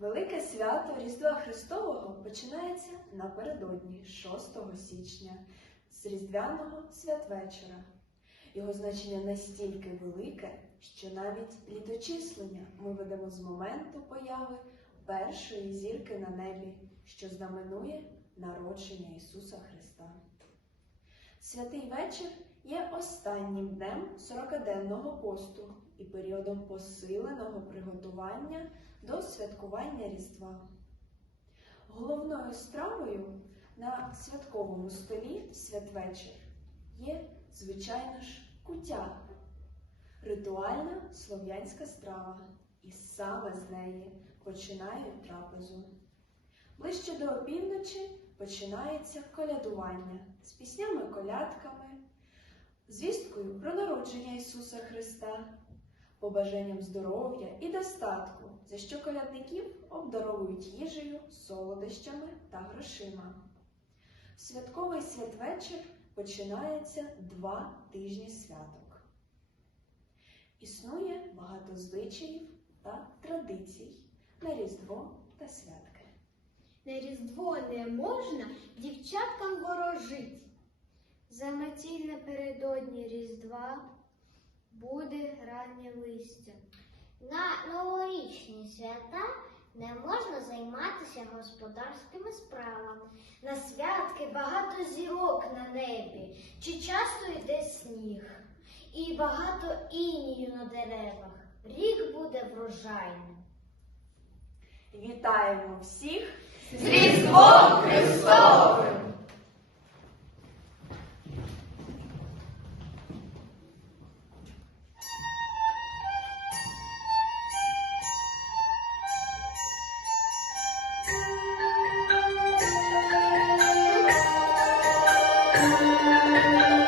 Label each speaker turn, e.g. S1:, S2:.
S1: Велике свято Різдва Христового починається напередодні 6 січня з Різдвяного святвечора. Його значення настільки велике, що навіть літочислення ми ведемо з моменту появи першої зірки на небі, що знаменує народження Ісуса Христа. Святий вечір є останнім днем 40-денного посту і періодом посиленого приготування до святкування Різдва. Головною стравою на святковому столі святвечір є, звичайно ж, кутя, ритуальна слов'янська страва, і саме з неї починають трапезу. Ближче до опівночі починається колядування з піснями-колядками, звісткою про народження Ісуса Христа, побажанням здоров'я і достатку, за що колядників обдаровують їжею, солодощами та грошима. В святковий святвечір починається два тижні святок. Існує багато звичаїв та традицій на Різдво та святки.
S2: На Різдво не можна дівчаткам ворожить. За метіль напередодні Різдва буде раннє листя.
S3: На новорічні свята не можна займатися господарськими справами.
S2: На святки багато зірок на небі, чи часто йде сніг, і багато інію на деревах. Рік буде врожайним.
S1: Вітаємо всіх
S4: з Різдвом Христовим! Thank you.